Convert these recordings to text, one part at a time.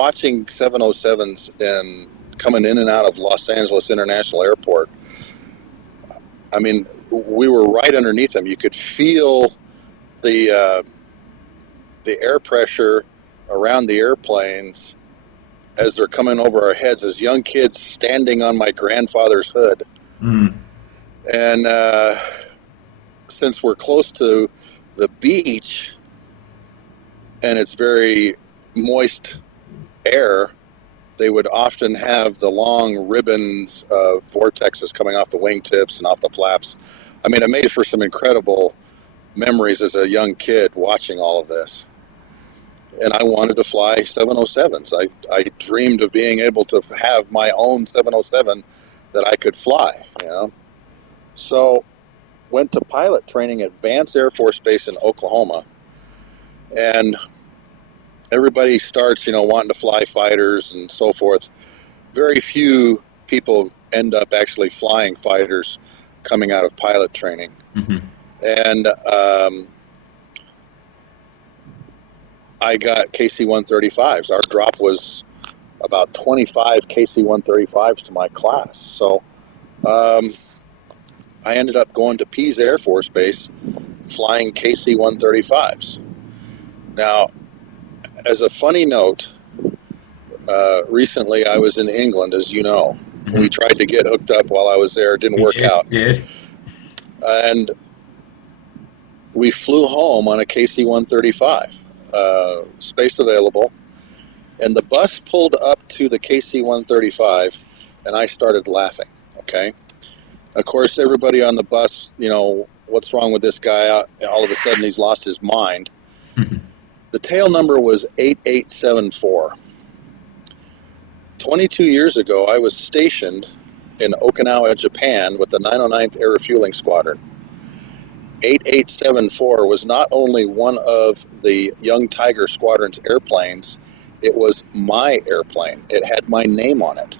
watching 707s coming in and out of Los Angeles International Airport, I mean, we were right underneath them. You could feel the air pressure around the airplanes as they're coming over our heads as young kids standing on my grandfather's hood. And since we're close to the beach and it's very moist air, they would often have the long ribbons of vortexes coming off the wingtips and off the flaps. I mean, it made for some incredible memories as a young kid watching all of this. And I wanted to fly 707s. I dreamed of being able to have my own 707 that I could fly, you know. So went to pilot training at Vance Air Force Base in Oklahoma. And everybody starts, you know, wanting to fly fighters and so forth. Very few people end up actually flying fighters coming out of pilot training. And I got KC-135s. Our drop was about 25 KC-135s to my class. So I ended up going to Pease Air Force Base flying KC-135s. Now, as a funny note, recently I was in England, as you know. We tried to get hooked up while I was there. It didn't work out. And we flew home on a KC-135. Space available, and the bus pulled up to the KC-135, and I started laughing. Okay, of course, everybody on the bus, you know, what's wrong with this guy? All of a sudden, he's lost his mind. The tail number was 8874. 22 years ago, I was stationed in Okinawa, Japan, with the 909th Air Refueling Squadron. 8874 was not only one of the Young Tiger Squadron's airplanes, it was my airplane. It had my name on it.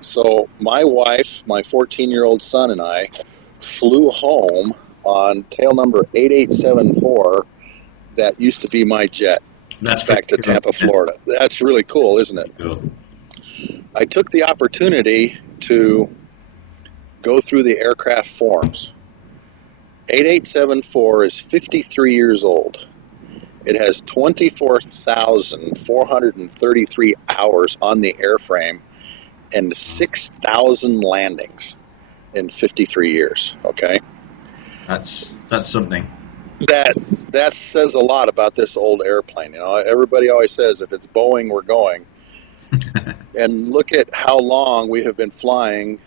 So my wife, my 14-year-old son, and I flew home on tail number 8874 that used to be my jet. That's back to Tampa, Florida. That's really cool, isn't it? Cool. I took the opportunity to go through the aircraft forms. 8874 is 53 years old. It has 24,433 hours on the airframe and 6,000 landings in 53 years. Okay, that's something. That says a lot about this old airplane. You know, everybody always says if it's Boeing, we're going. And look at how long we have been flying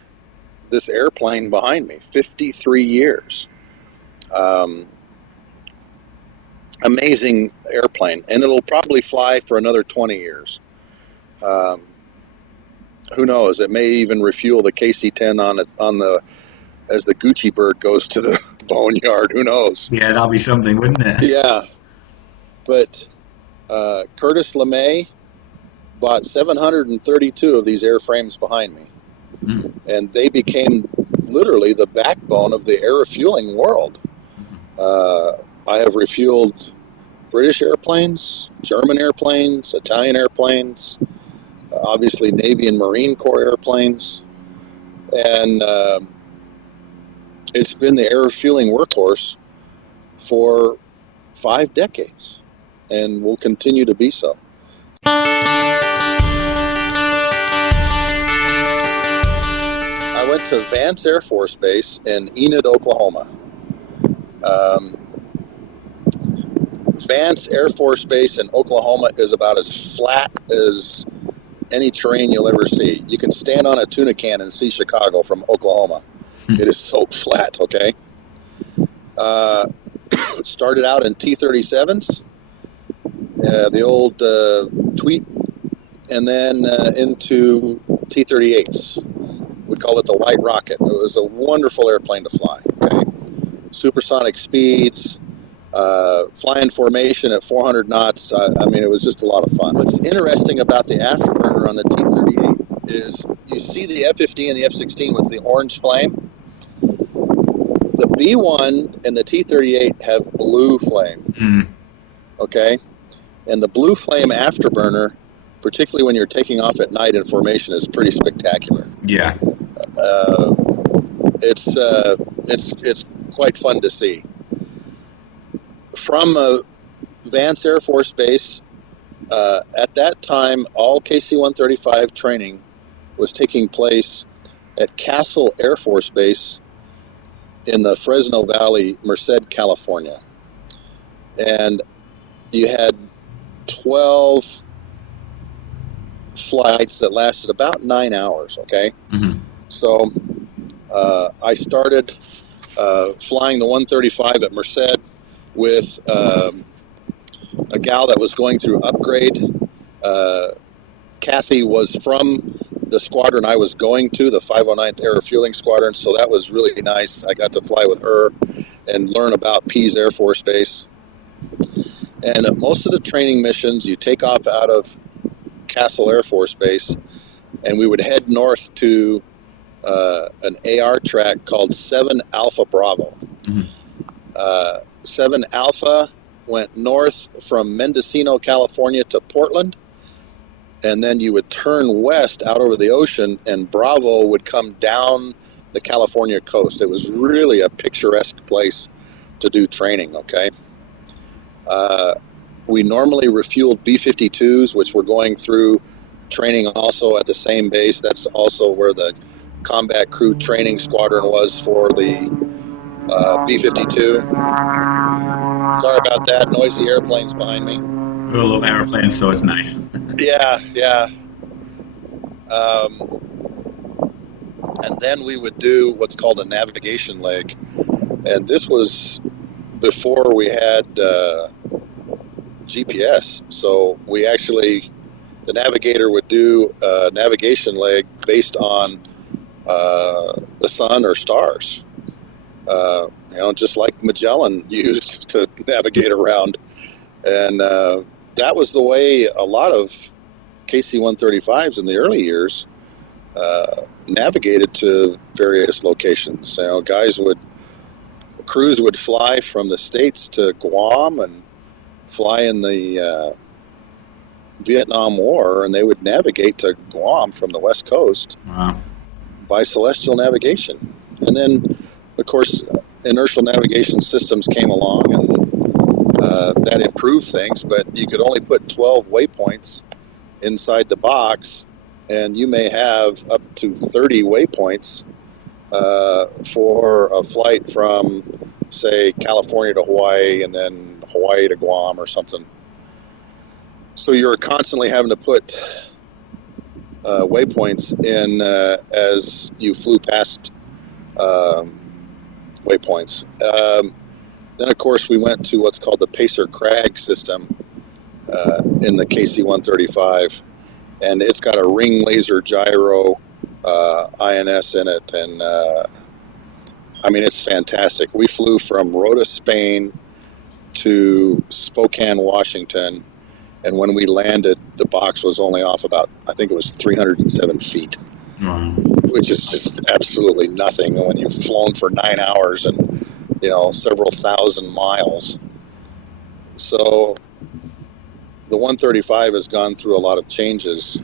this airplane behind me. 53 years. Amazing airplane, and it'll probably fly for another 20 years. Who knows? It may even refuel the KC-10 as the Gucci bird goes to the boneyard. Who knows? Yeah, that'll be something, wouldn't it? Yeah, but Curtis LeMay bought 732 of these airframes behind me, and they became literally the backbone of the air refueling world. I have refueled British airplanes, German airplanes, Italian airplanes, obviously Navy and Marine Corps airplanes, and it's been the air refueling workhorse for 5 decades and will continue to be so. I went to Vance Air Force Base in Enid, Oklahoma. Vance Air Force Base in Oklahoma is about as flat as any terrain you'll ever see. You can stand on a tuna can and see Chicago from Oklahoma. It is so flat, okay? Started out in T-37s, the old Tweet, and then into T-38s. We call it the White Rocket. It was a wonderful airplane to fly, okay? Supersonic speeds, flying formation at 400 knots. I mean, it was just a lot of fun. What's interesting about the afterburner on the T-38 is you see the F-15 and the F-16 with the orange flame. The B-1 and the T-38 have blue flame, okay? And the blue flame afterburner particularly when you're taking off at night in formation, is pretty spectacular. Yeah. It's quite fun to see. From Vance Air Force Base, at that time, all KC-135 training was taking place at Castle Air Force Base in the Fresno Valley, Merced, California. And you had 12 flights that lasted about 9 hours, okay? Mm-hmm. So I started flying the 135 at Merced with a gal that was going through upgrade. Kathy was from the squadron I was going to, the 509th Air Refueling Squadron, so that was really nice. I got to fly with her and learn about Pease Air Force Base. And most of the training missions, you take off out of Castle Air Force Base, and we would head north to an AR track called 7 Alpha Bravo. Mm-hmm. 7 Alpha went north from Mendocino, California to Portland, and then you would turn west out over the ocean, and Bravo would come down the California coast. It was really a picturesque place to do training, okay? We normally refueled B-52s, which were going through training also at the same base. That's also where the Combat Crew Training Squadron was for the B-52. Sorry about that. Noisy airplanes behind me. We all love airplanes, so it's nice. Yeah. And then we would do what's called a navigation leg. And this was before we had GPS. So we actually, the navigator would do a navigation leg based on the sun or stars. Just like Magellan used to navigate around. And that was the way a lot of KC-135s in the early years navigated to various locations. Crews would fly from the States to Guam and fly in the Vietnam War, and they would navigate to Guam from the West Coast. Wow. By celestial navigation. And then, of course, inertial navigation systems came along, and that improved things, but you could only put 12 waypoints inside the box, and you may have up to 30 waypoints for a flight from, say, California to Hawaii, and then Hawaii to Guam or something. So you're constantly having to put waypoints in as you flew past waypoints. Then, of course, we went to what's called the Pacer Crag system in the KC-135, and it's got a ring laser gyro INS in it, and it's fantastic. We flew from Rota, Spain to Spokane, Washington, and when we landed, the box was only off about, I think it was 307 feet. Wow. Which is just absolutely nothing when you've flown for 9 hours and several thousand miles. So the 135 has gone through a lot of changes,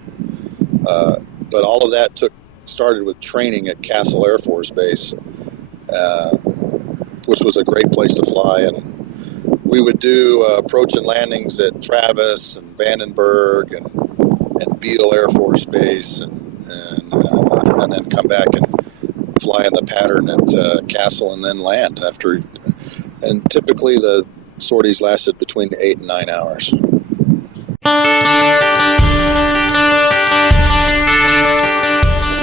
but all of that started with training at Castle Air Force Base, which was a great place to fly. And we would do approach and landings at Travis and Vandenberg and Beale Air Force Base, and then come back and fly in the pattern at Castle and then land after. And typically the sorties lasted between 8 and 9 hours.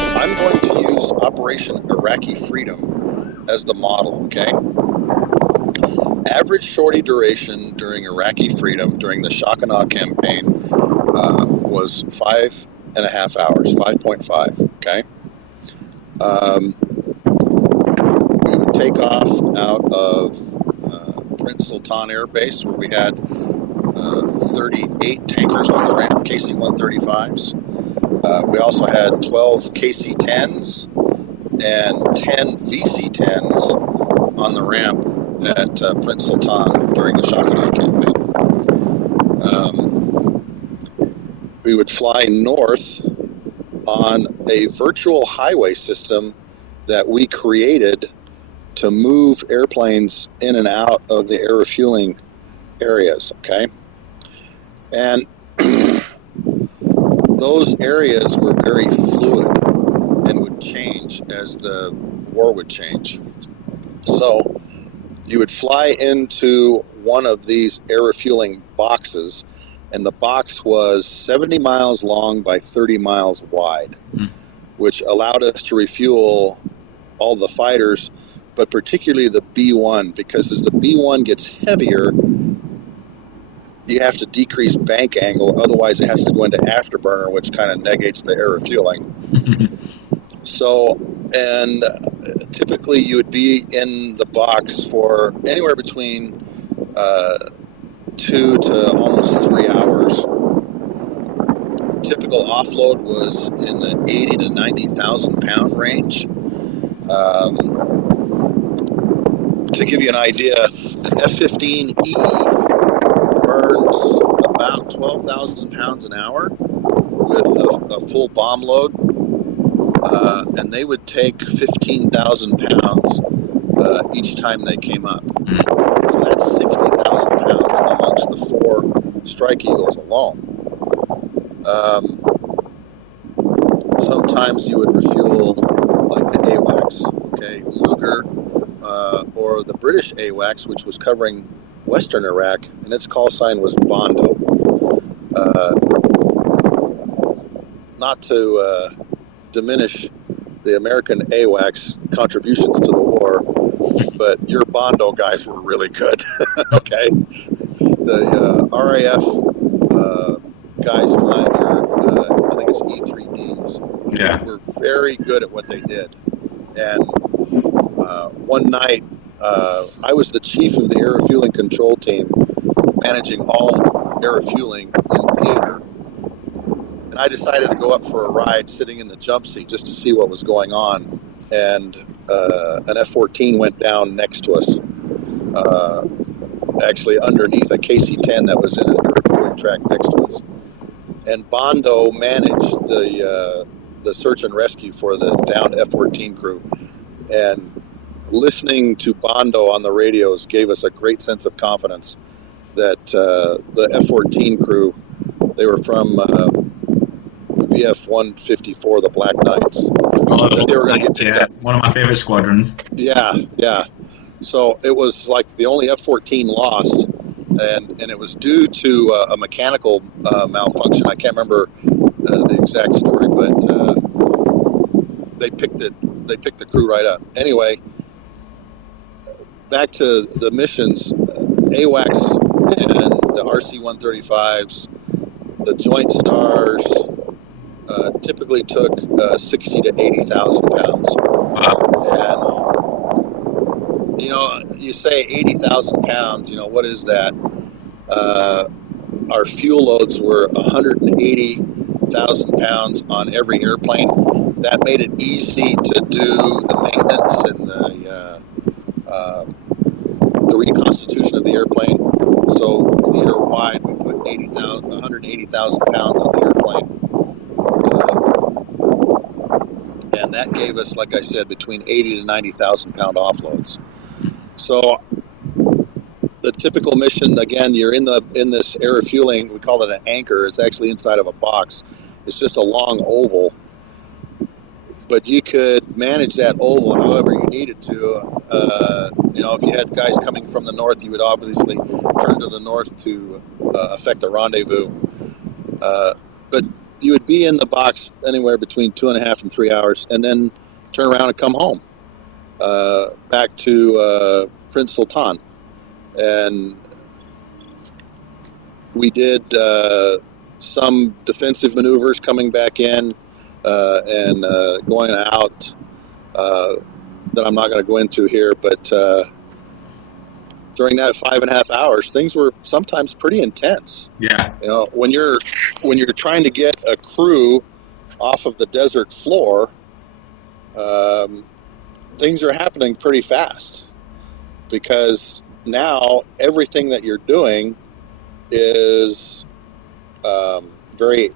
I'm going to use Operation Iraqi Freedom as the model, okay? Average sortie duration during Iraqi Freedom during the Shock and Awe campaign was 5.5 hours, 5.5, okay? We would take off out of Prince Sultan Air Base, where we had 38 tankers on the ramp, KC-135s. We also had 12 KC-10s and 10 VC-10s on the ramp at Prince Sultan during the Shock and Awe campaign. we would fly north on a virtual highway system that we created to move airplanes in and out of the air refueling areas, okay? And those areas were very fluid and would change as the war would change. So you would fly into one of these air refueling boxes, and the box was 70 miles long by 30 miles wide, which allowed us to refuel all the fighters, but particularly the B-1, because as the B-1 gets heavier, you have to decrease bank angle, otherwise it has to go into afterburner, which kind of negates the air refueling. So, and typically you would be in the box for anywhere between 2 to almost 3 hours. The typical offload was in the 80 to 90,000 pound range. To give you an idea, an F-15E burns about 12,000 pounds an hour with a full bomb load, and they would take 15,000 pounds each time they came up. So that's 60,000 pounds amongst the 4 Strike Eagles alone. Sometimes you would refuel like the AWACS, okay, Luger, or the British AWACS, which was covering Western Iraq, and its call sign was Bondo. Not to diminish the American AWACS contributions to the war, but your Bondo guys were really good. Okay, the RAF guys flying your, I think it's E3Ds, were very good at what they did. And one night, I was the chief of the air refueling control team, managing all air refueling in theater. And I decided to go up for a ride sitting in the jump seat just to see what was going on. And an F-14 went down next to us, actually underneath a KC-10 that was in an air refueling track next to us. And Bondo managed the search and rescue for the downed F-14 crew. And listening to Bondo on the radios gave us a great sense of confidence that the F-14 crew, they were from VF-154, the Black Knights. That they were going to get picked up. One of my favorite squadrons. Yeah. So it was like the only F-14 lost, and it was due to a mechanical malfunction. I can't remember the exact story, but they picked the crew right up. Anyway, back to the missions, AWACS and the RC-135s, the Joint Stars, typically took 60 to 80,000 pounds. And, you say 80,000 pounds, what is that? Our fuel loads were 180,000 pounds on every airplane. That made it easy to do the maintenance and the reconstitution of the airplane. So theater-wide, we put 180,000 pounds on the airplane. And that gave us, like I said, between 80 to 90,000 pound offloads. So the typical mission, again, you're in this air refueling. We call it an anchor. It's actually inside of a box. It's just a long oval, but you could manage that oval however you needed to. If you had guys coming from the north, you would obviously turn to the north to affect the rendezvous. But you would be in the box anywhere between 2.5 and 3 hours, and then turn around and come home back to Prince Sultan. And we did some defensive maneuvers coming back in and going out that I'm not going to go into here, but during that 5.5 hours, things were sometimes pretty intense. Yeah. When you're trying to get a crew off of the desert floor, things are happening pretty fast, because now everything that you're doing is very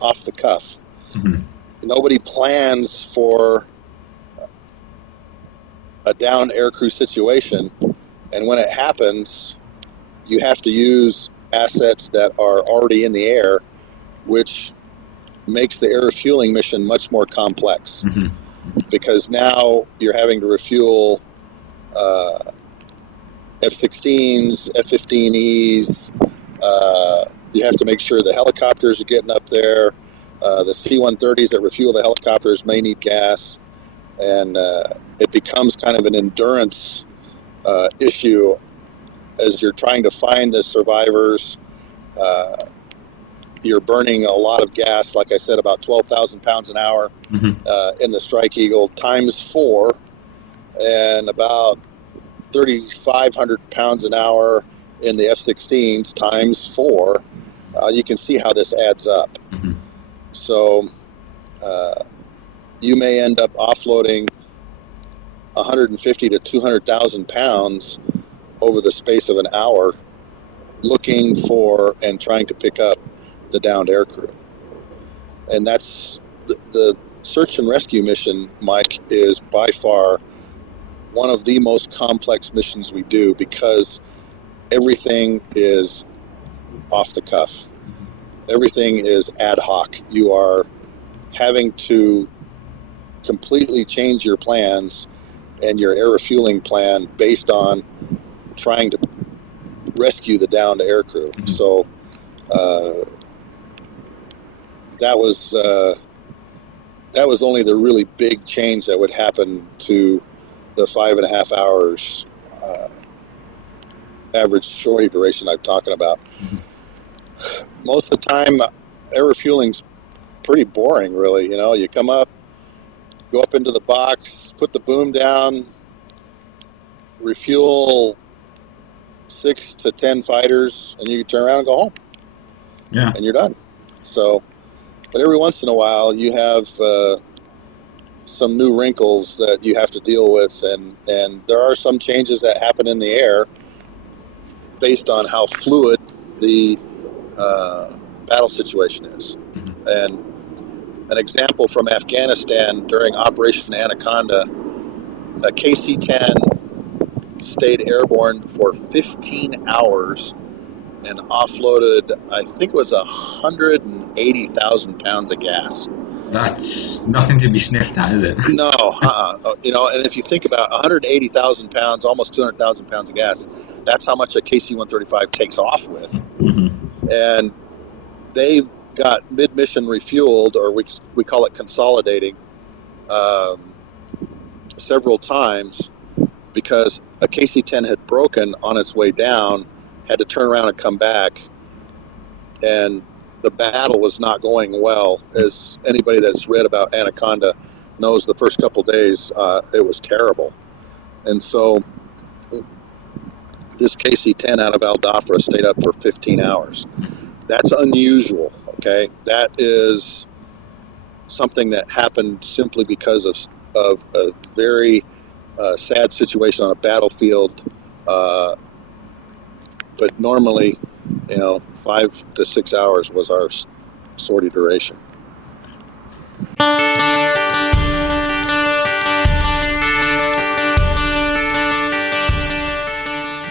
off the cuff. Mhm. Nobody plans for a downed aircrew situation, and when it happens, you have to use assets that are already in the air, which makes the air refueling mission much more complex, Mhm. because now you're having to refuel F-16s, F-15Es. You have to make sure the helicopters are getting up there. The C-130s that refuel the helicopters may need gas, and it becomes kind of an endurance issue as you're trying to find the survivors. You're burning a lot of gas, like I said, about 12,000 pounds an hour Mhm. in the Strike Eagle times 4, and about 3,500 pounds an hour in the F-16s times 4. You can see how this adds up. Mhm. So you may end up offloading 150 to 200,000 pounds over the space of an hour, looking for and trying to pick up the downed aircrew. And that's the search and rescue mission, Mike, is by far one of the most complex missions we do, because everything is off the cuff. Everything is ad hoc. You are having to completely change your plans and your air refueling plan based on trying to rescue the downed aircrew. Mhm. So that was only the really big change that would happen to the 5.5 hours average sortie duration I'm talking about. Mhm. Most of the time, air refueling's pretty boring, really. You know, you come up, go up into the box, put the boom down, refuel 6 to 10 fighters, and you turn around and go home. Yeah. And you're done. So, but every once in a while, you have some new wrinkles that you have to deal with, and there are some changes that happen in the air based on how fluid the battle situation is. Mhm. And an example from Afghanistan during Operation Anaconda, a KC-10 stayed airborne for 15 hours and offloaded, I think it was 180,000 pounds of gas. That's nothing to be sniffed at, is it? No, you know, and if you think about 180,000 pounds, almost 200,000 pounds of gas, that's how much a KC-135 takes off with. Mhm. And they got mid-mission refueled, or we call it consolidating, several times, because a KC-10 had broken on its way down, had to turn around and come back, and the battle was not going well. As anybody that's read about Anaconda knows, the first couple days it was terrible. And so this KC-10 out of Al Dhafra stayed up for 15 hours. That's unusual, okay? That is something that happened simply because of a very sad situation on a battlefield. But normally, you know, 5 to 6 hours was our sortie duration.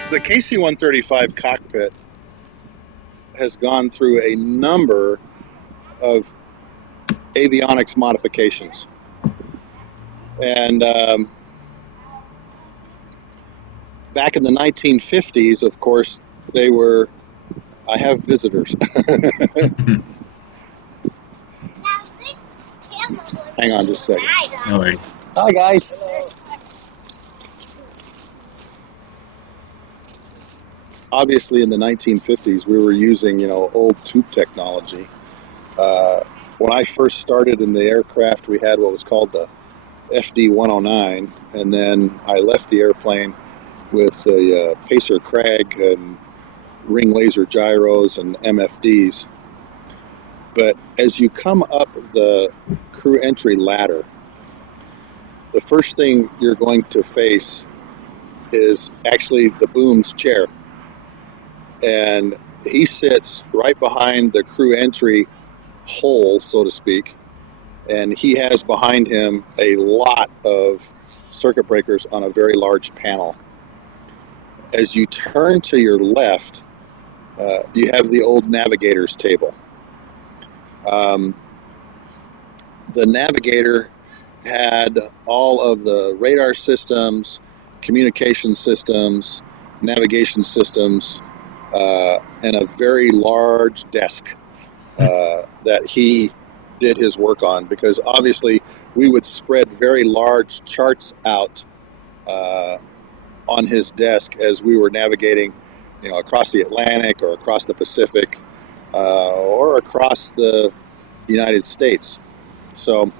The KC-135 cockpit has gone through a number of avionics modifications. And back in the 1950s, of course, they were... I have visitors. Hang on just a second. No worries. Hi, guys. Obviously, in the 1950s, we were using, you know, old tube technology. When I first started in the aircraft, we had what was called the FD-109, and then I left the airplane with the Pacer Crag and ring laser gyros and MFDs. But as you come up the crew entry ladder, the first thing you're going to face is actually the boom's chair. And he sits right behind the crew entry hole, so to speak, and he has behind him a lot of circuit breakers on a very large panel. As you turn to your left, you have the old navigator's table. The navigator had all of the radar systems, communication systems, navigation systems, and a very large desk that he did his work on, because obviously we would spread very large charts out on his desk as we were navigating, across the Atlantic or across the Pacific or across the United States. So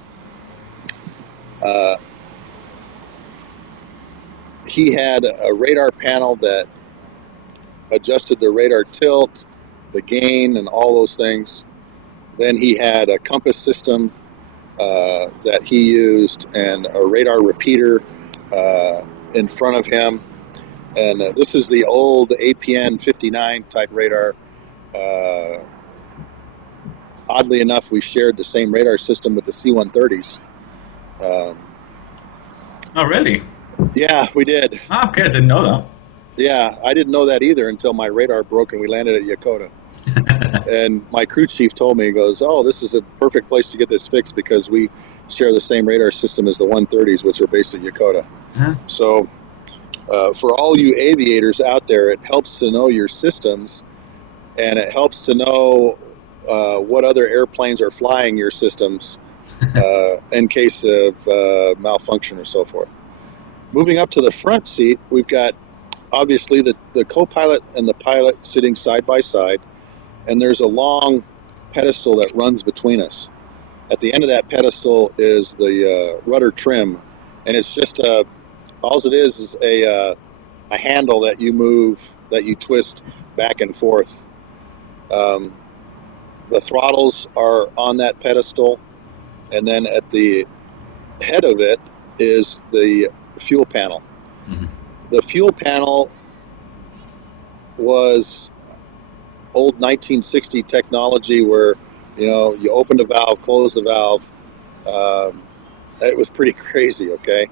he had a radar panel that adjusted the radar tilt, the gain, and all those things. Then he had a compass system that he used, and a radar repeater in front of him. And this is the old APN 59 type radar. Oddly enough, we shared the same radar system with the C-130s. Oh, really? Yeah, we did. Oh, okay, I didn't know that. Yeah, I didn't know that either until my radar broke and we landed at Yokota. And my crew chief told me, he goes, "Oh, this is a perfect place to get this fixed because we share the same radar system as the 130s, which are based at Yokota." Huh? So for all you aviators out there, it helps to know your systems, and it helps to know what other airplanes are flying your systems in case of malfunction or so forth. Moving up to the front seat, we've got obviously the co-pilot and the pilot sitting side by side, and there's a long pedestal that runs between us. At the end of that pedestal is the rudder trim, and it's just all it is a handle that you move, that you twist back and forth. The throttles are on that pedestal, and then at the head of it is the fuel panel. Mm-hmm. The fuel panel was old 1960 technology where, you opened a valve, closed the valve. It was pretty crazy, okay?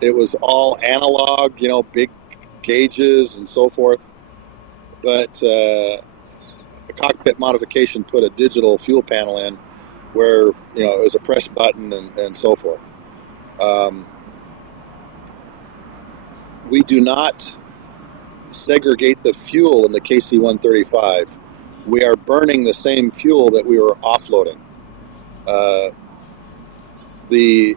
It was all analog, big gauges and so forth. But the Cockpit modification put a digital fuel panel in where, it was a press button and so forth. We do not segregate the fuel in the KC-135. We are burning the same fuel that we were offloading. The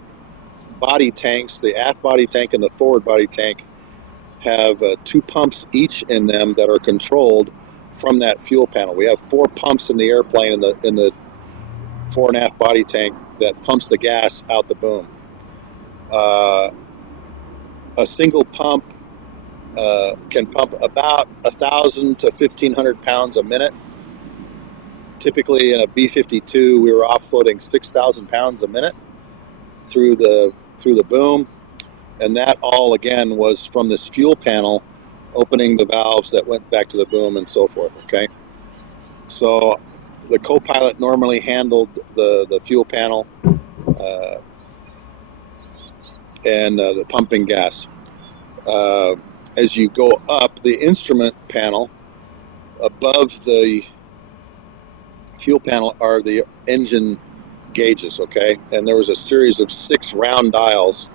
body tanks, the aft body tank and the forward body tank, have 2 pumps each in them that are controlled from that fuel panel. We have 4 pumps in the airplane in the fore and aft body tank that pumps the gas out the boom. A single pump can pump about 1,000 to 1,500 pounds a minute. Typically in a B-52, we were offloading 6,000 pounds a minute through the boom, and that all again was from this fuel panel, opening the valves that went back to the boom and so forth. Okay, so the co-pilot normally handled the fuel panel and the pumping gas. As you go up, the instrument panel above the fuel panel are the engine gauges, okay? And there was a series of 6 round dials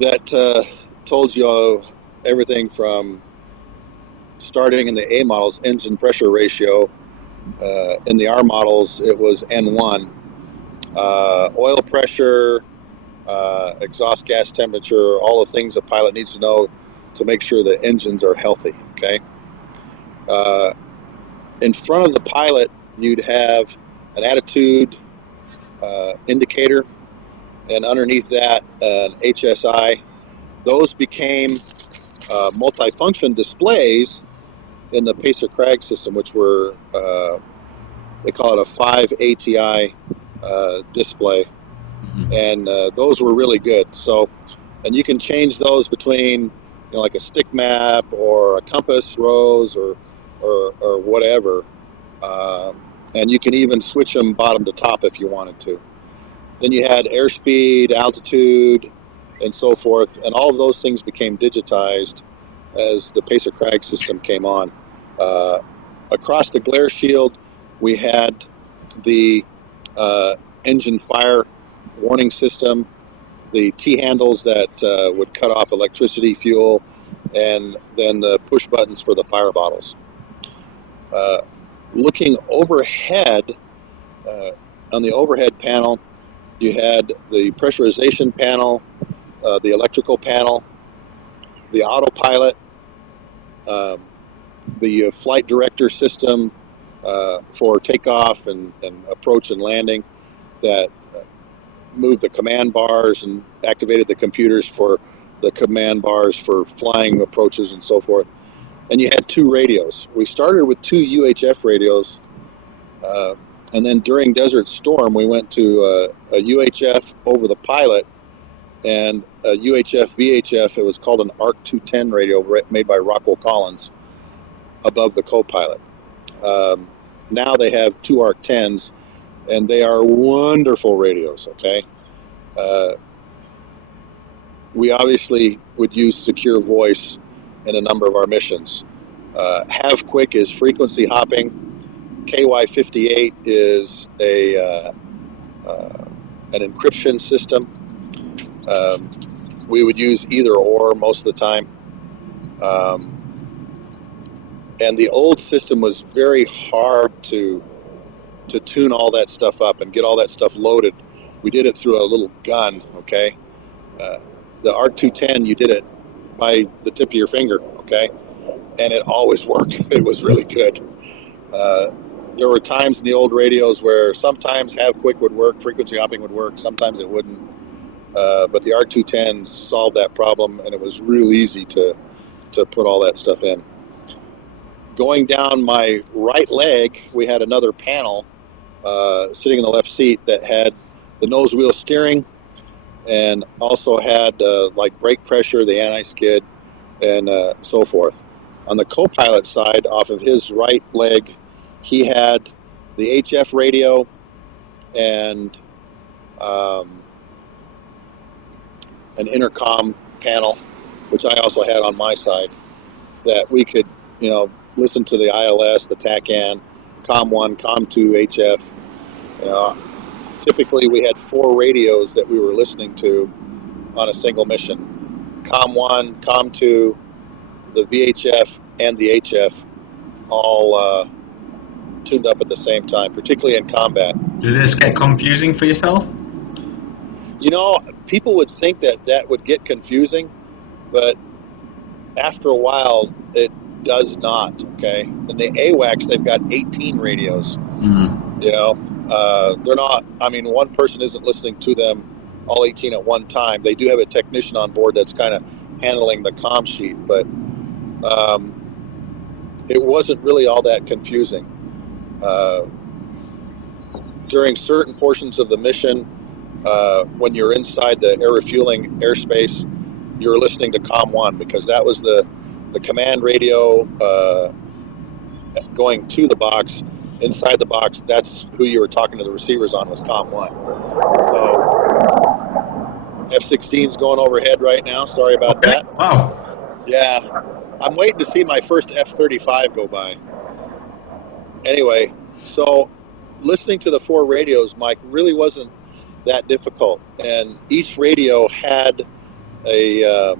that told you everything from starting in the A models, engine pressure ratio. In the R models, it was N1. Oil pressure, exhaust gas temperature, all the things a pilot needs to know to make sure the engines are healthy, okay? In front of the pilot, you'd have an attitude indicator, and underneath that, an HSI. Those became multifunction displays in the Pacer Crag system, which were, they call it a 5 ATI display. Mm-hmm. And those were really good. So, and you can change those between, like a stick map or a compass rose or whatever. and you can even switch them bottom to top if you wanted to. Then you had airspeed, altitude, and so forth, and all of those things became digitized as the Pacer Crag system came on. Across the glare shield, we had the engine fire warning system, the T-handles that would cut off electricity, fuel, and then the push buttons for the fire bottles. Looking overhead, on the overhead panel, you had the pressurization panel, the electrical panel, the autopilot, the flight director system for takeoff and approach and landing that moved the command bars and activated the computers for the command bars for flying approaches and so forth. And you had 2 radios. We started with 2 UHF radios, and then during Desert Storm, we went to a UHF over the pilot and a UHF VHF. It was called an ARC 210 radio made by Rockwell Collins above the co-pilot. Now they have 2 ARC 10s, and they are wonderful radios, okay? We obviously would use secure voice in a number of our missions. Have Quick is frequency hopping. KY58 is an encryption system. We would use either or most of the time. And the old system was very hard to tune all that stuff up and get all that stuff loaded. We did it through a little gun, okay? The ARC 210, you did it by the tip of your finger, okay? And it always worked. It was really good. There were times in the old radios where sometimes Have Quick would work, frequency hopping would work, sometimes it wouldn't. But the ARC 210 solved that problem, and it was real easy to put all that stuff in. Going down my right leg, we had another panel sitting in the left seat that had the nose wheel steering and also had like brake pressure, the anti-skid, and so forth. On the co-pilot side, off of his right leg, he had the HF radio and an intercom panel, which I also had on my side, that we could, listen to the ILS, the TACAN, COM1, COM2, HF. Typically, we had 4 radios that we were listening to on a single mission. COM1, COM2, the VHF, and the HF all tuned up at the same time, particularly in combat. Did this get confusing for yourself? People would think that would get confusing, but after a while, it does not, okay? In the AWACS, they've got 18 radios. They're not, one person isn't listening to them all 18 at one time. They do have a technician on board that's kind of handling the comm sheet, but it wasn't really all that confusing. During certain portions of the mission, when you're inside the air refueling airspace, you're listening to COM1 because that was the command radio going to the box. Inside the box, that's who you were talking to the receivers on, was COM1. So F-16's going overhead right now. Sorry about that. Wow. Yeah. I'm waiting to see my first F-35 go by. Anyway, so listening to the 4 radios, Mike, really wasn't that difficult. And each radio had a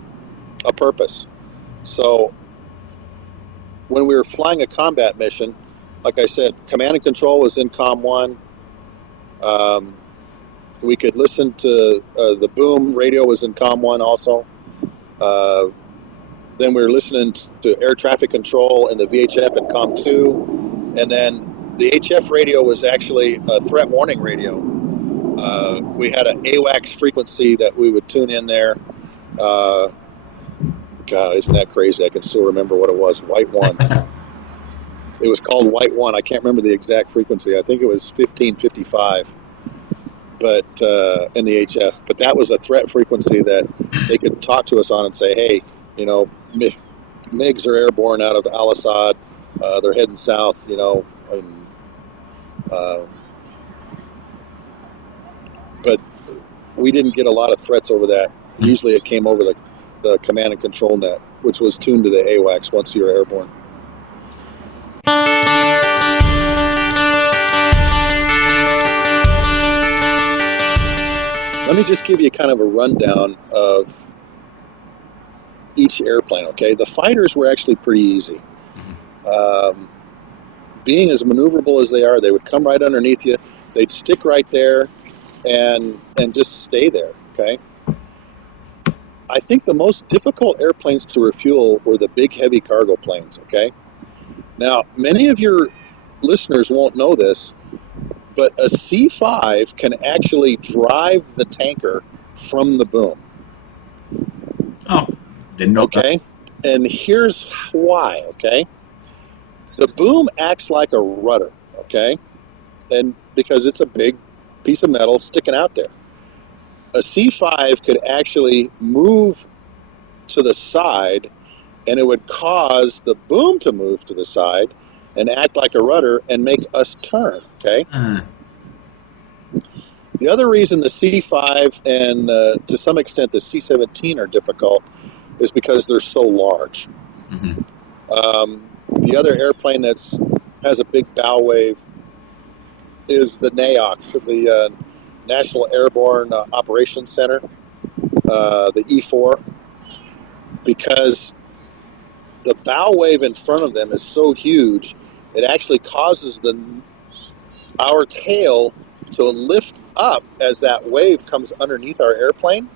purpose. So when we were flying a combat mission, like I said, command and control was in COM1. We could listen to the boom radio was in COM1 also. Then we were listening to air traffic control in the VHF and COM2. And then the HF radio was actually a threat warning radio. We had an AWACS frequency that we would tune in there. God, isn't that crazy? I can still remember what it was, White 1. It was called White 1. I can't remember the exact frequency. I think it was 1555, but in the HF. But that was a threat frequency that they could talk to us on and say, hey, MiGs are airborne out of Al-Assad. They're heading south, and But we didn't get a lot of threats over that. Usually it came over the command and control net, which was tuned to the AWACS once you were airborne. Let me just give you kind of a rundown of each airplane, okay? The fighters were actually pretty easy. Being as maneuverable as they are, they would come right underneath you. They'd stick right there and just stay there, okay? I think the most difficult airplanes to refuel were the big, heavy cargo planes, okay? Now, many of your listeners won't know this, but a C-5 can actually drive the tanker from the boom. Oh, didn't know. Okay? And here's why, okay? The boom acts like a rudder, okay? And because it's a big piece of metal sticking out there. A C-5 could actually move to the side, and it would cause the boom to move to the side and act like a rudder and make us turn, okay? The other reason the C-5 and to some extent the C-17 are difficult is because they're so large. The other airplane that has a big bow wave is the NAOC, the National Airborne Operations Center, the E-4, because the bow wave in front of them is so huge, it actually causes our tail to lift up as that wave comes underneath our airplane,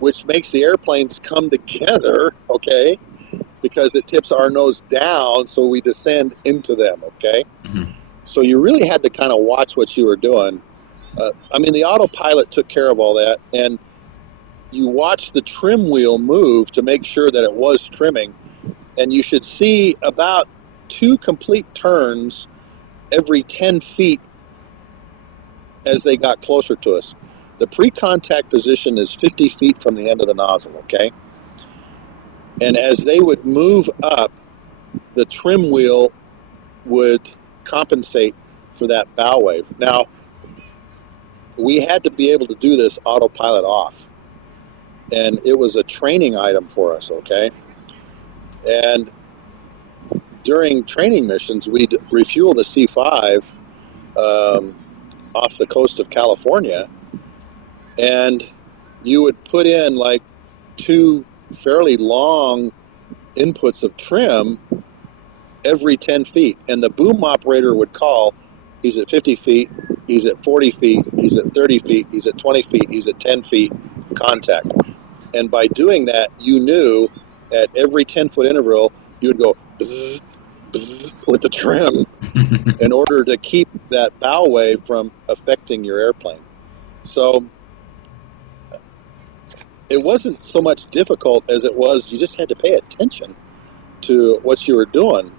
which makes the airplanes come together, okay, because it tips our nose down so we descend into them, okay? So you really had to kind of watch what you were doing. I mean, the autopilot took care of all that, and you watch the trim wheel move to make sure that it was trimming, and you should see about 2 complete turns every 10 feet as they got closer to us. The pre-contact position is 50 feet from the end of the nozzle, okay? And as they would move up, the trim wheel would compensate for that bow wave. Now, we had to be able to do this autopilot off. And it was a training item for us, okay? And during training missions, we'd refuel the C-5 off the coast of California, and you would put in like 2 fairly long inputs of trim every 10 feet, and the boom operator would call, he's at 50 feet, he's at 40 feet, he's at 30 feet, he's at 20 feet, he's at 10 feet, contact. And by doing that, you knew at every 10-foot interval, you would go bzzz, bzzz, with the trim in order to keep that bow wave from affecting your airplane. So it wasn't so much difficult as it was you just had to pay attention to what you were doing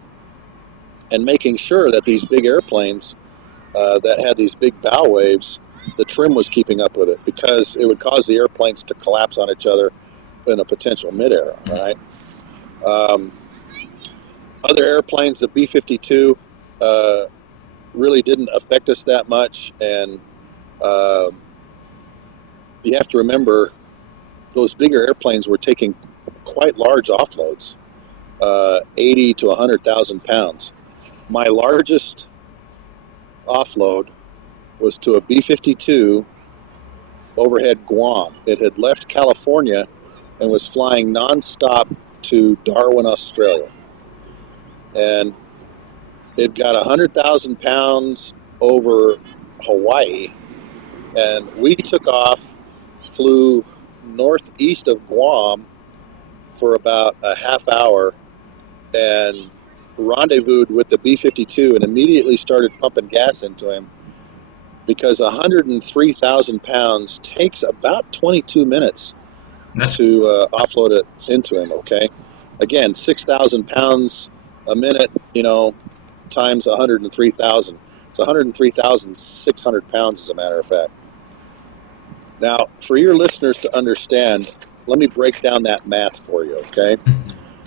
and making sure that these big airplanes that had these big bow waves, the trim was keeping up with it, because it would cause the airplanes to collapse on each other in a potential midair, right? Other airplanes, the B-52, really didn't affect us that much, and you have to remember those bigger airplanes were taking quite large offloads, 80 to 100,000 pounds. My largest offload was to a B-52 overhead Guam. It had left California and was flying nonstop to Darwin, Australia. And it got 100,000 pounds over Hawaii, and we took off, flew northeast of Guam for about a half hour, and rendezvoused with the B-52 and immediately started pumping gas into him, because 103,000 pounds takes about 22 minutes to offload it into him, okay? Again, 6,000 pounds a minute, times 103,000. It's 103,600 pounds, as a matter of fact. Now, for your listeners to understand, let me break down that math for you, okay?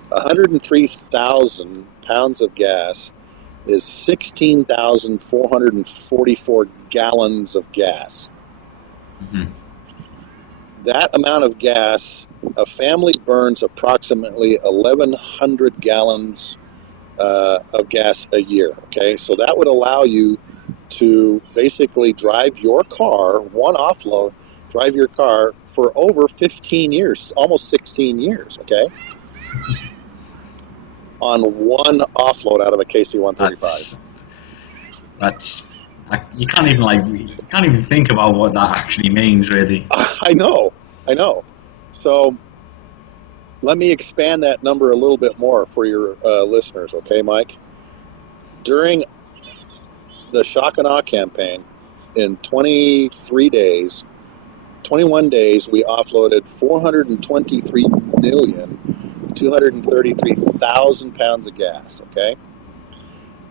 103,000 pounds of gas is 16,444 gallons of gas. Mm-hmm. That amount of gas, a family burns approximately 1,100 gallons of gas a year. Okay, so that would allow you to basically drive your car, one offload, drive your car for over 15 years, almost 16 years. Okay, on one offload out of a KC-135. You can't even think about what that actually means, really. I know. So let me expand that number a little bit more for your listeners, okay, Mike? During the shock and awe campaign, in 21 days, we offloaded 423,233,000 pounds of gas, okay?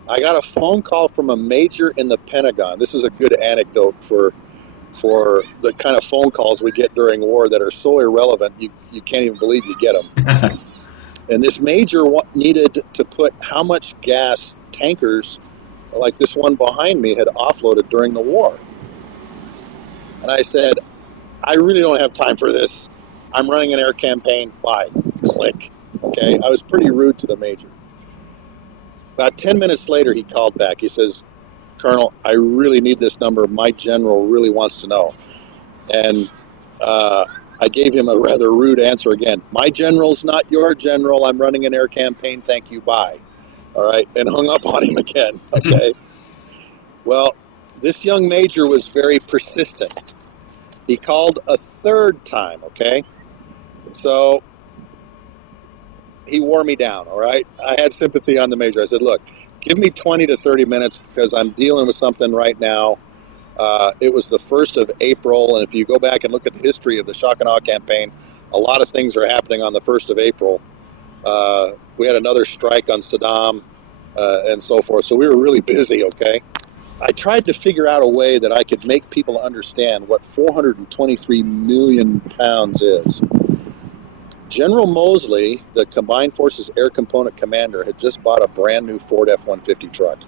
I got a phone call from a major in the Pentagon. This is a good anecdote for the kind of phone calls we get during war that are so irrelevant, you can't even believe you get them. And this major needed to put how much gas tankers, like this one behind me, had offloaded during the war. And I said, I really don't have time for this. I'm running an air campaign. Bye. Click. Okay? I was pretty rude to the major. About 10 minutes later, he called back. He says, Colonel, I really need this number. My general really wants to know. And I gave him a rather rude answer again. My general's not your general. I'm running an air campaign. Thank you. Bye. All right. And hung up on him again. Okay. Well, this young major was very persistent. He called a third time. Okay. So he wore me down. All right. I had sympathy on the major. I said, look, give me 20 to 30 minutes because I'm dealing with something right now. It was the 1st of April, and if you go back and look at the history of the shock and awe campaign, a lot of things are happening on the 1st of April. We had another strike on Saddam and so forth, so we were really busy, okay? I tried to figure out a way that I could make people understand what 423 million pounds is. General Mosley, the Combined Forces Air Component Commander, had just bought a brand new Ford F-150 truck.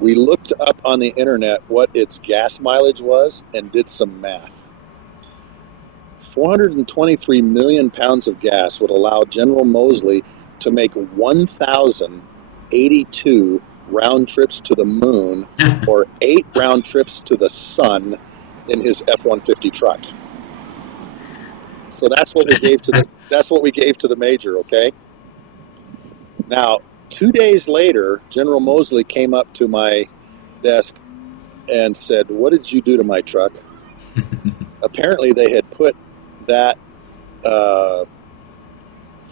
We looked up on the internet what its gas mileage was and did some math. 423 million pounds of gas would allow General Mosley to make 1,082 round trips to the moon or 8 round trips to the sun in his F-150 truck. So that's what we gave to the major, okay? Now, 2 days later, General Mosley came up to my desk and said, what did you do to my truck? Apparently, they had put that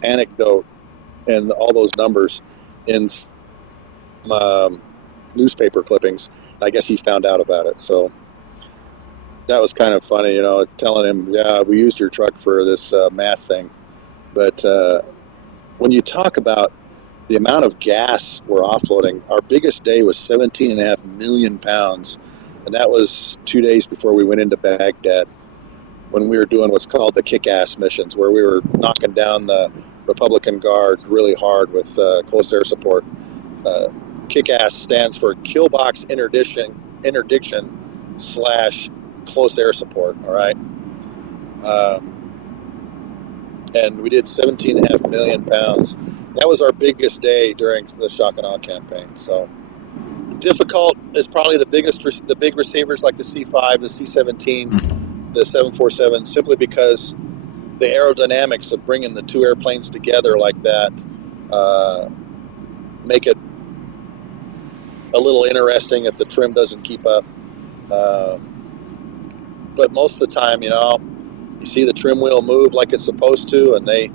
anecdote and all those numbers in newspaper clippings. I guess he found out about it. So that was kind of funny, you know, telling him, yeah, we used your truck for this math thing. But when you talk about the amount of gas we're offloading, our biggest day was 17.5 million pounds. And that was 2 days before we went into Baghdad when we were doing what's called the kick-ass missions, where we were knocking down the Republican Guard really hard with close air support. Kick-ass stands for kill box interdiction / close air support, all right? And we did 17.5 million pounds. That was our biggest day during the shock and awe campaign. So difficult is probably the big receivers like the C5, the C-17, the 747, simply because the aerodynamics of bringing the two airplanes together like that make it a little interesting if the trim doesn't keep up. But most of the time, you know, you see the trim wheel move like it's supposed to, and they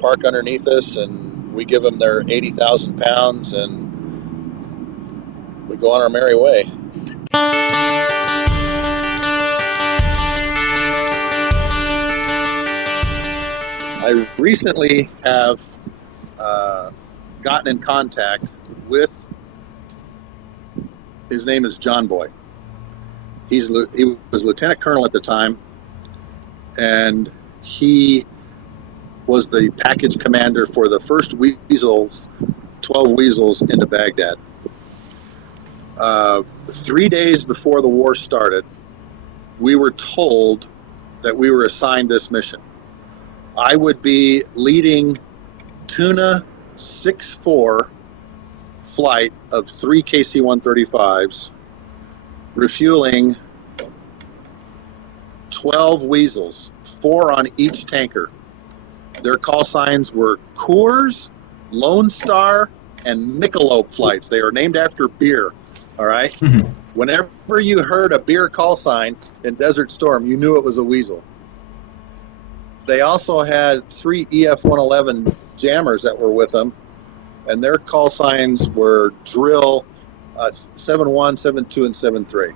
park underneath us, and we give them their 80,000 pounds, and we go on our merry way. I recently have gotten in contact with, his name is John Boy. He was lieutenant colonel at the time, and he was the package commander for the first 12 Weasels into Baghdad. 3 days before the war started, we were told that we were assigned this mission. I would be leading Tuna 6-4 flight of 3 KC-135s, refueling 12 Weasels, 4 on each tanker. Their call signs were Coors, Lone Star, and Michelob flights. They are named after beer, all right? Whenever you heard a beer call sign in Desert Storm, you knew it was a Weasel. They also had 3 EF-111 jammers that were with them, and their call signs were Drill 7-1, 7-2, and 7-3.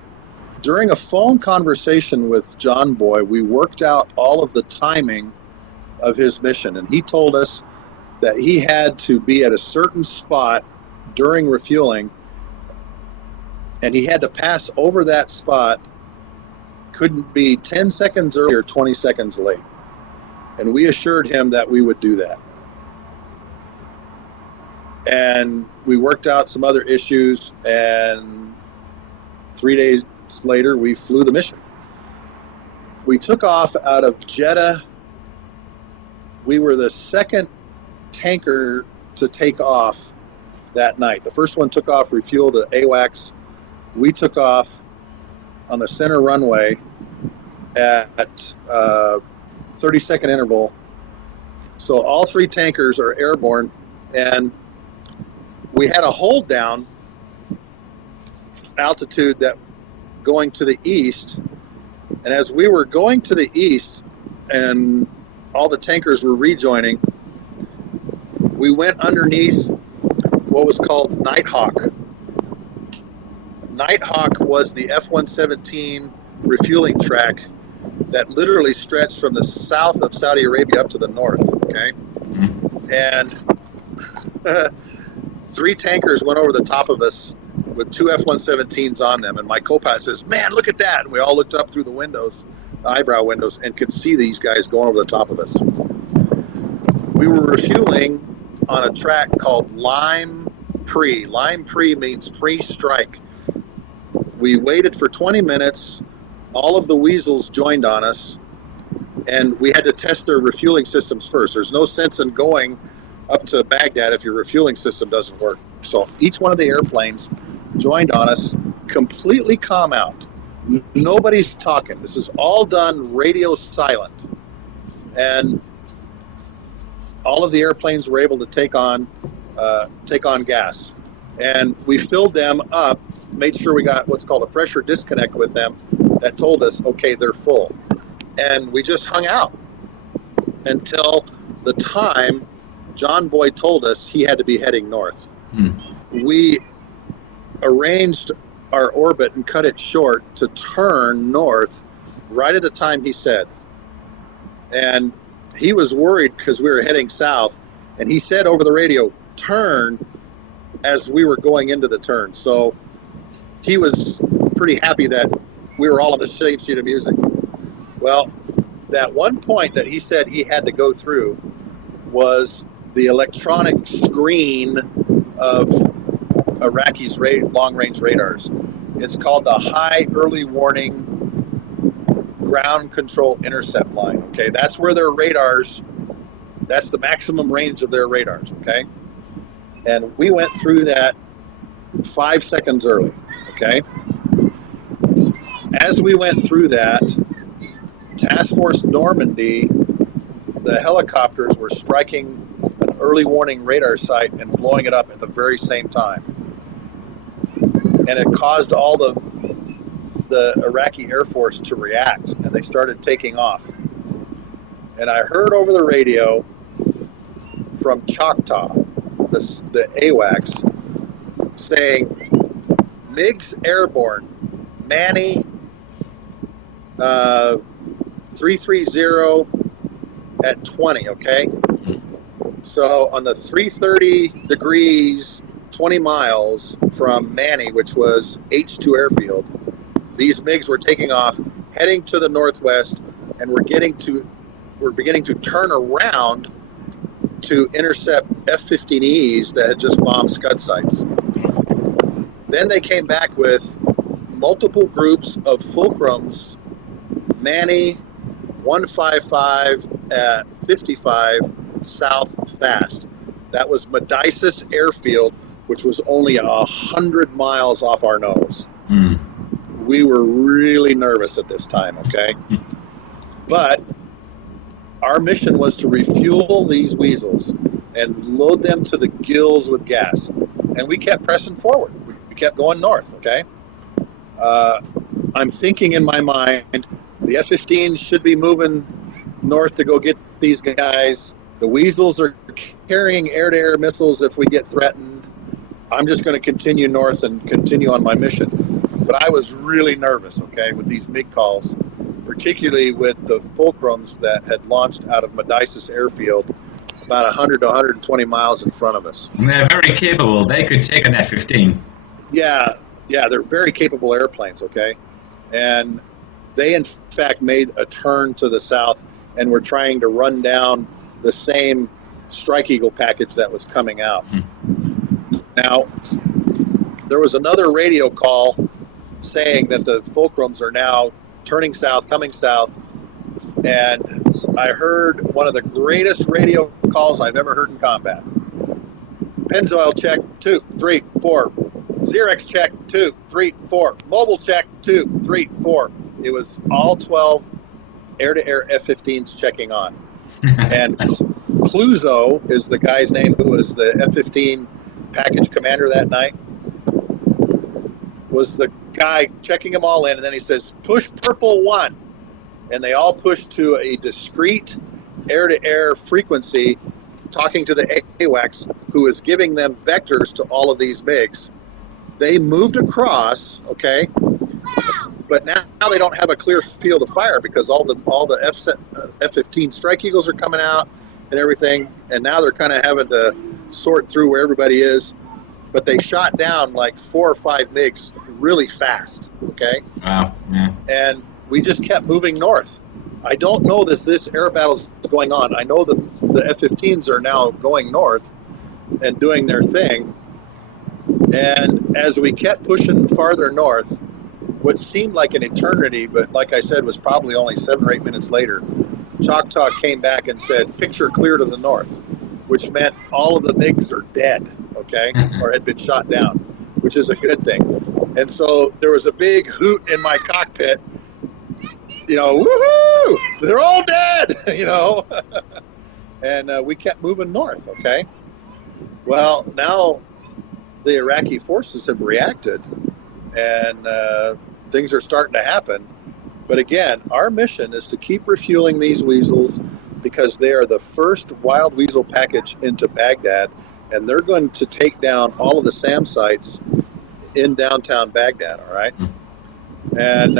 During a phone conversation with John Boy, we worked out all of the timing of his mission, and he told us that he had to be at a certain spot during refueling, and he had to pass over that spot, couldn't be 10 seconds early or 20 seconds late. And we assured him that we would do that. And we worked out some other issues, and 3 days later, we flew the mission. We took off out of Jeddah. We were the second tanker to take off that night. The first one took off, refueled at AWACS. We took off on the center runway at 30-second interval. So all 3 tankers are airborne, and we had a hold down altitude that going to the east. And as we were going to the east and all the tankers were rejoining, we went underneath what was called Nighthawk. Nighthawk was the F-117 refueling track that literally stretched from the south of Saudi Arabia up to the north, okay? And 3 tankers went over the top of us with 2 F-117s on them, and my co-pilot says, "Man, look at that!" And we all looked up through the windows, the eyebrow windows, and could see these guys going over the top of us. We were refueling on a track called Lime Pre. Lime Pre means pre-strike. We waited for 20 minutes. All of the Weasels joined on us, and we had to test their refueling systems first. There's no sense in going up to Baghdad if your refueling system doesn't work. So each one of the airplanes joined on us, completely calm out. Nobody's talking. This is all done radio silent. And all of the airplanes were able to take on gas. And we filled them up, made sure we got what's called a pressure disconnect with them that told us, okay, they're full. And we just hung out until the time John Boy told us he had to be heading north. We arranged our orbit and cut it short to turn north right at the time he said. And he was worried because we were heading south, and he said over the radio, "Turn," as we were going into the turn. So he was pretty happy that we were all on the same sheet of music. Well, that one point that he said he had to go through was the electronic screen of Iraqi's long-range radars. It's called the High Early Warning Ground Control Intercept Line. Okay, that's where their radars, that's the maximum range of their radars. Okay, and we went through that 5 seconds early. Okay, as we went through that, Task Force Normandy, the helicopters were striking an early warning radar site and blowing it up at the very same time. And it caused all the Iraqi Air Force to react, and they started taking off. And I heard over the radio from Choctaw, the AWACS, saying, "MiGs airborne, Manny 330 at 20, okay?" So on the 330 degrees, 20 miles from Manny, which was H2 airfield, these MiGs were taking off, heading to the northwest, and we're beginning to turn around to intercept F-15Es that had just bombed Scud sites. Then they came back with multiple groups of Fulcrums, Manny 155 at 55 south fast. That was Medicis Airfield, which was only 100 miles off our nose. We were really nervous at this time, okay? But our mission was to refuel these weasels and load them to the gills with gas. And we kept pressing forward. We kept going north, okay? I'm thinking in my mind, the F-15s should be moving north to go get these guys. The weasels are carrying air-to-air missiles if we get threatened. I'm just going to continue north and continue on my mission. But I was really nervous, okay, with these MiG calls, particularly with the Fulcrums that had launched out of Medicis Airfield about 100 to 120 miles in front of us. And they're very capable. They could take an F-15. Yeah, they're very capable airplanes, okay? And they, in fact, made a turn to the south and were trying to run down the same Strike Eagle package that was coming out. Now, there was another radio call saying that the Fulcrums are now turning south, coming south, and I heard one of the greatest radio calls I've ever heard in combat. Pennzoil check, 2, 3, 4. Xerox check, 2, 3, 4. Mobile check, 2, 3, 4. It was all 12 air-to-air F-15s checking on. And Cluzo is the guy's name who was the F-15 package commander that night, was the guy checking them all in, and then he says, push purple 1. And they all pushed to a discrete air-to-air frequency, talking to the AWACS, who is giving them vectors to all of these MiGs. They moved across, okay, but now they don't have a clear field of fire because all the F-15 Strike Eagles are coming out and everything, and now they're kind of having to sort through where everybody is. But they shot down like 4 or 5 MiGs really fast, okay? Wow, yeah. And we just kept moving north. I don't know that this air battle is going on. I know that the F-15s are now going north and doing their thing. And as we kept pushing farther north, what seemed like an eternity, but like I said, was probably only 7 or 8 minutes later, Choctaw came back and said, picture clear to the north, which meant all of the MiGs are dead, okay, or had been shot down, which is a good thing. And so there was a big hoot in my cockpit, you know, woohoo, they're all dead, you know. And we kept moving north, okay. Well, now the Iraqi forces have reacted, and things are starting to happen. But again, our mission is to keep refueling these weasels because they are the first wild weasel package into Baghdad, and they're going to take down all of the SAM sites in downtown Baghdad, all right? And,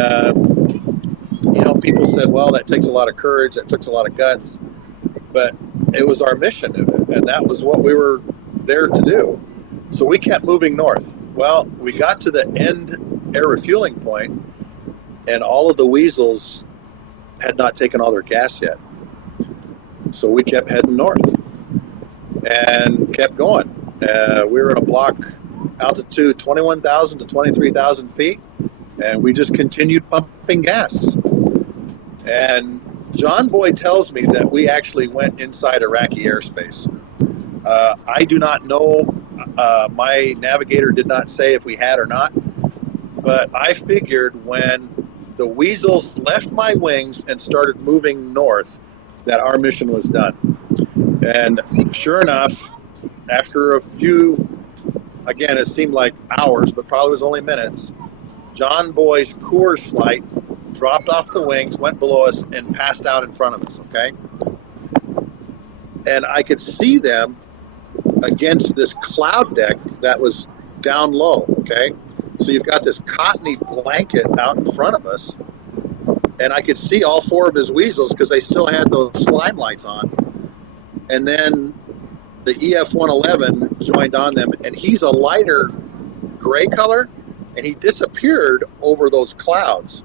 you know, people said, well, that takes a lot of courage, that takes a lot of guts, but it was our mission, and that was what we were there to do. So we kept moving north. Well, we got to the end air refueling point, and all of the weasels had not taken all their gas yet. So we kept heading north and kept going. We were in a block altitude 21,000 to 23,000 feet, and we just continued pumping gas. And John Boyd tells me that we actually went inside Iraqi airspace. I do not know. My navigator did not say if we had or not, but I figured when the weasels left my wings and started moving north that our mission was done. And sure enough, after a few, again, it seemed like hours, but probably was only minutes, John Boyd's Coors flight dropped off the wings, went below us, and passed out in front of us, okay? And I could see them against this cloud deck that was down low, okay? So you've got this cottony blanket out in front of us, and I could see all 4 of his weasels because they still had those slime lights on. And then the EF-111 joined on them, and he's a lighter gray color, and he disappeared over those clouds.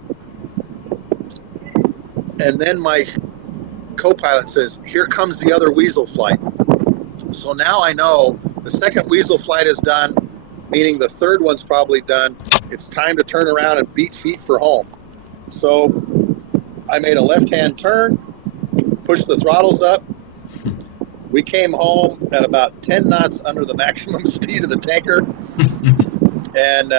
And then my co-pilot says, here comes the other weasel flight. So now I know the second weasel flight is done. meaning the third one's probably done. It's time to turn around and beat feet for home. So I made a left-hand turn, pushed the throttles up. We came home at about 10 knots under the maximum speed of the tanker. And,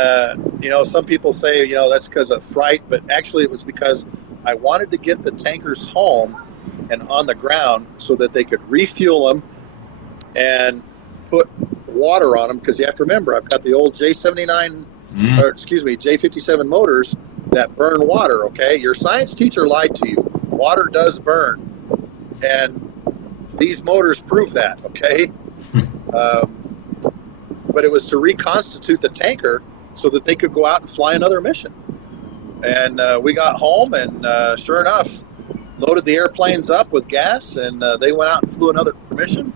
some people say, that's because of fright, but actually it was because I wanted to get the tankers home and on the ground so that they could refuel them and put water on them, because you have to remember, I've got the old J57 motors that burn water, okay? Your science teacher lied to you. Water does burn. And these motors prove that, okay? But it was to reconstitute the tanker so that they could go out and fly another mission. And we got home, and sure enough, loaded the airplanes up with gas, and they went out and flew another mission.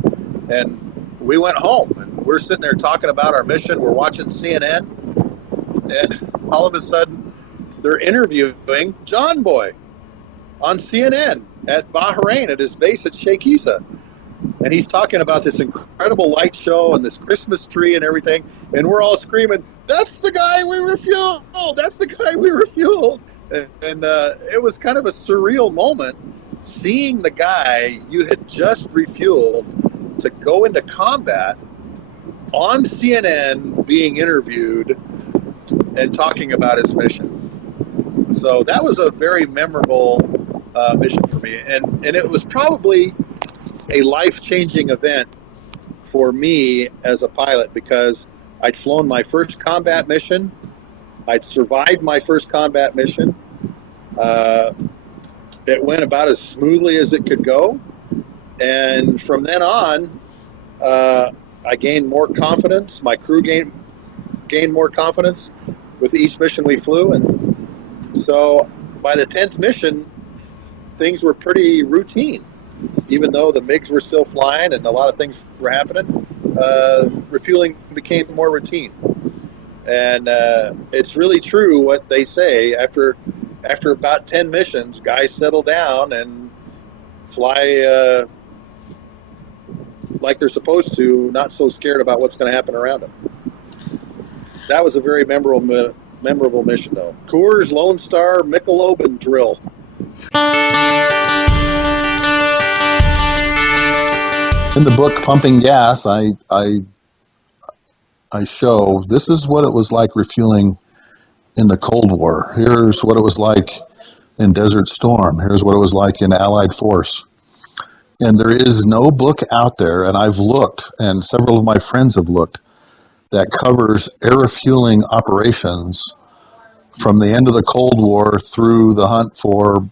And we went home, and we're sitting there talking about our mission. We're watching CNN, and all of a sudden, they're interviewing John Boy on CNN at Bahrain at his base at Sheikh Issa. And he's talking about this incredible light show and this Christmas tree and everything. And we're all screaming, "That's the guy we refueled! That's the guy we refueled!" And it was kind of a surreal moment seeing the guy you had just refueled to go into combat on CNN being interviewed and talking about his mission. So that was a very memorable mission for me. And it was probably a life-changing event for me as a pilot, because I'd flown my first combat mission. I'd survived my first combat mission. It went about as smoothly as it could go. And from then on, I gained more confidence. My crew gained more confidence with each mission we flew. And so by the 10th mission, things were pretty routine. Even though the MiGs were still flying and a lot of things were happening, refueling became more routine. And it's really true what they say. After about 10 missions, guys settle down and fly like they're supposed to, not so scared about what's going to happen around them. That was a very memorable mission, though. Coors, Lone Star, Michelob, and Drill. In the book Pumping Gas, I show this is what it was like refueling in the Cold War. Here's what it was like in Desert Storm. Here's what it was like in Allied Force. And there is no book out there, and I've looked, and several of my friends have looked, that covers air refueling operations from the end of the Cold War through the hunt for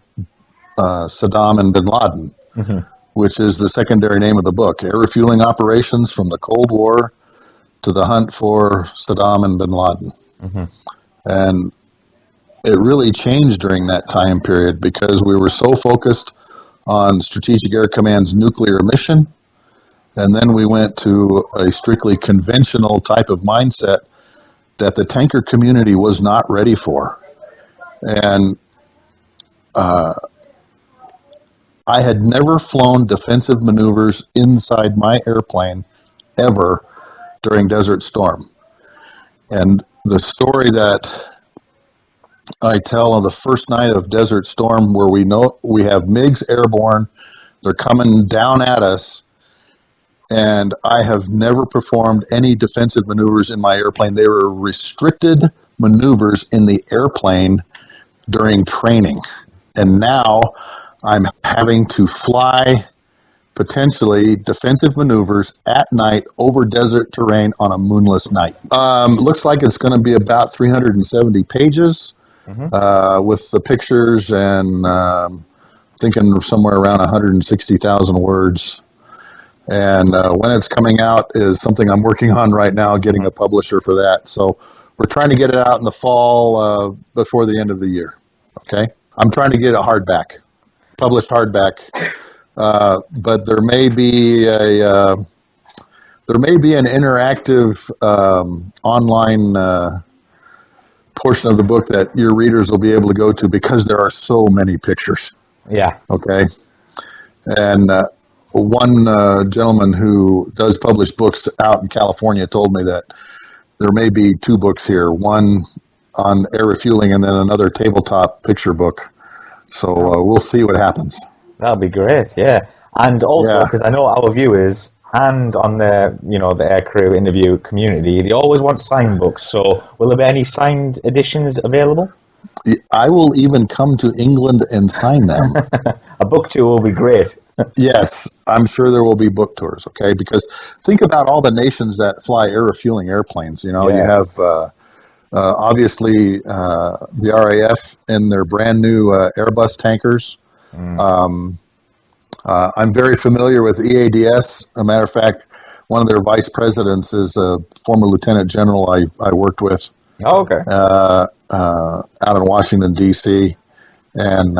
Saddam and bin Laden. Mm-hmm. Which is the secondary name of the book, Air Refueling Operations from the Cold War to the Hunt for Saddam and bin Laden. Mm-hmm. And it really changed during that time period because we were so focused on Strategic Air Command's nuclear mission, and then we went to a strictly conventional type of mindset that the tanker community was not ready for. And I had never flown defensive maneuvers inside my airplane ever during Desert Storm. And the story that I tell on the first night of Desert Storm, where we know we have MiGs airborne, they're coming down at us, and I have never performed any defensive maneuvers in my airplane. They were restricted maneuvers in the airplane during training. And now I'm having to fly potentially defensive maneuvers at night over desert terrain on a moonless night. Looks like it's going to be about 370 pages with the pictures, and thinking somewhere around 160,000 words. And when it's coming out is something I'm working on right now, getting a publisher for that. So we're trying to get it out in the fall before the end of the year. Okay, I'm trying to get it published hardback, but there may be an interactive online portion of the book that your readers will be able to go to, because there are so many pictures. Yeah. Okay. And one gentleman who does publish books out in California told me that there may be 2 books here, one on air refueling and then another tabletop picture book. So we'll see what happens. That'll be great, yeah. And also, because I know our viewers and on the the Aircrew Interview community, they always want signed books. So will there be any signed editions available? I will even come to England and sign them. A book tour will be great. Yes, I'm sure there will be book tours, okay? Because think about all the nations that fly air refueling airplanes. You have obviously the RAF and their brand new Airbus tankers. I'm very familiar with EADS. As a matter of fact, one of their vice presidents is a former lieutenant general I worked with. Oh, okay. Out in Washington, D.C. And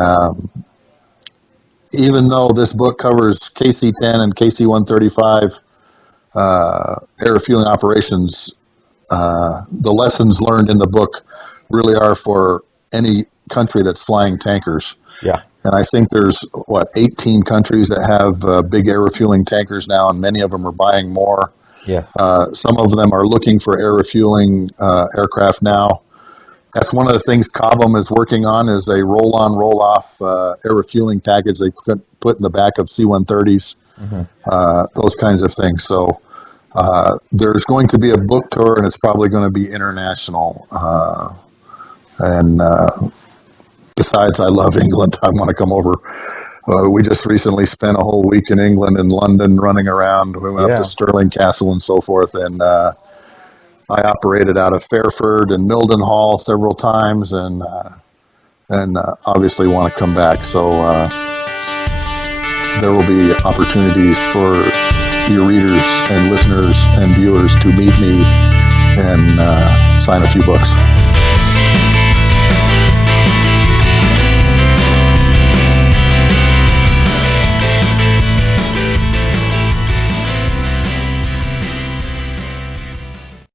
even though this book covers KC-10 and KC-135 air refueling operations, the lessons learned in the book really are for any country that's flying tankers. Yeah. And I think there's, 18 countries that have big air refueling tankers now, and many of them are buying more. Yes. Some of them are looking for air refueling aircraft now. That's one of the things Cobham is working on, is a roll-on, roll-off air refueling package they put in the back of C-130s, those kinds of things. So there's going to be a book tour, and it's probably going to be international. Besides, I love England. I want to come over. We just recently spent a whole week in England and London running around. We went up to Stirling Castle and so forth, and I operated out of Fairford and Mildenhall several times, and obviously want to come back. So there will be opportunities for your readers and listeners and viewers to meet me and sign a few books.